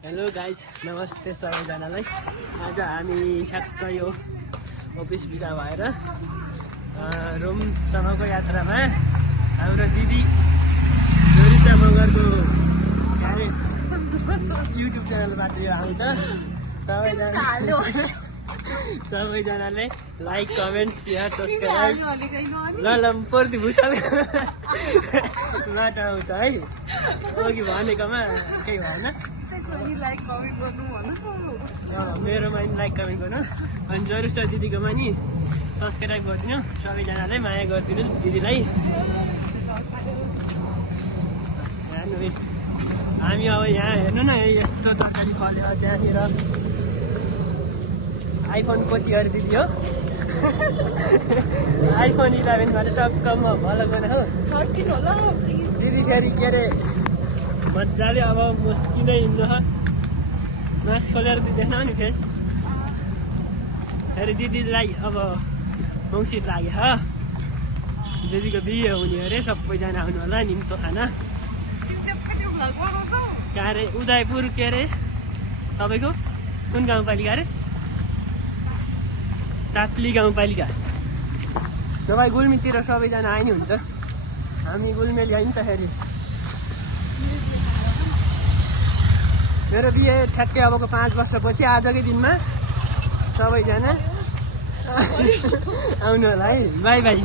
Hello guys, नमस्ते सबैजनालाई। आज हामी ठ्याक्क यो अफिस बिदा भएर रोमसम्मको यात्रामा हाम्रो दिदी जोरिता मगरको युट्युब च्यानलबाट यो आउँछ। सबैजनाले लाइक, कमेन्ट, सेयर, सब्सक्राइब ल पर्दि भुषालबाट आउँछ है। अघि भनेकोमा केही भएन। मेरोमा नि लाइक कमेन्ट गर्नु, अनि जरुसा दिदीकोमा नि सब्सक्राइब गरिदिनु। सबैजनाले माया गरिदिनु दिदीलाई। हामी अब यहाँ हेर्नु न, यस्तो तरकारी फल्यो त्यहाँनिर। आइफोन कति अरे दिदी हो? आइफोन 11बाट टक्क म फलो गरेँ हो। 13 होला दिदी। फेरि के अरे मजाले अब मुस्किँदै हिँड्नु छ। मास्क खोलेर देख्न नि फेस। फेरि दिदीलाई अब मौसित लाग्यो हो। दिदीको बिहे हुने अरे, सबैजना आउनु होला निम्तो खाना। कहाँ अरे? उदयपुर के अरे तपाईँको कुन गाउँपालिका अरे? ताप्ली गाउँपालिका। तपाईँ गुल्मीतिर सबैजना आए नि हुन्छ। हामी गुल्मेली होइन त। फेरि मेरो बिहे ठ्याक्कै अबको 5 वर्षपछि आजकै दिनमा सबैजना आउनु होला है। By by.